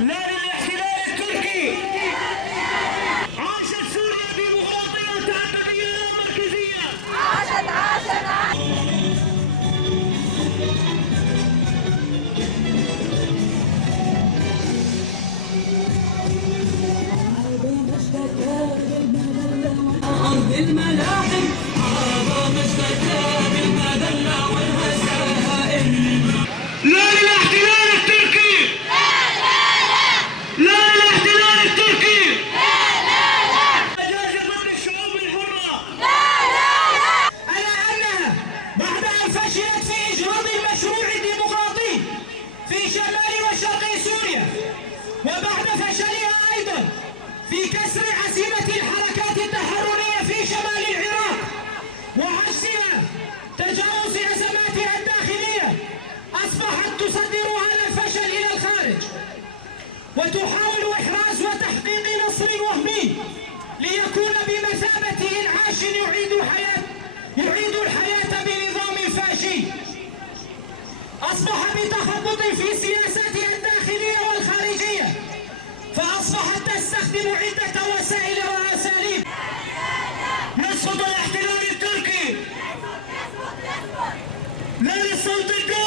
لا للاحتلال التركي. عاشت سوريا ديمقراطية تعبدية لا مركزية. عاشت عاشت عاشت. أرض الملاحم عرض مجدك بالمذلة والهزائم. لا للاحتلال التركي. لا للاحتلال التركي. مجازر ضد الشعوب الحرة. ألا أنها بعد أن فشلت في إجراء المشروع الديمقراطي في شمال وشرق سوريا، وبعد فشلها أيضا في كسر عزيمة الحركات التحررية في شمال العراق، وعجزها تجاوز أزماتها الداخلية، أصبحت تصدر هذا الفشل إلى الخارج، وتحاول إحراز وتحقيق نصر وهمي ليكون بمثابة إنعاش يعيد الحياة بنظام فاشي. أصبح بتخبط في سياساتها الداخلية والخارجية، فأصبحت تستخدم عدة وسائل وأساليب. يسقط الاحتلال التركي. لا للصوت الدولي.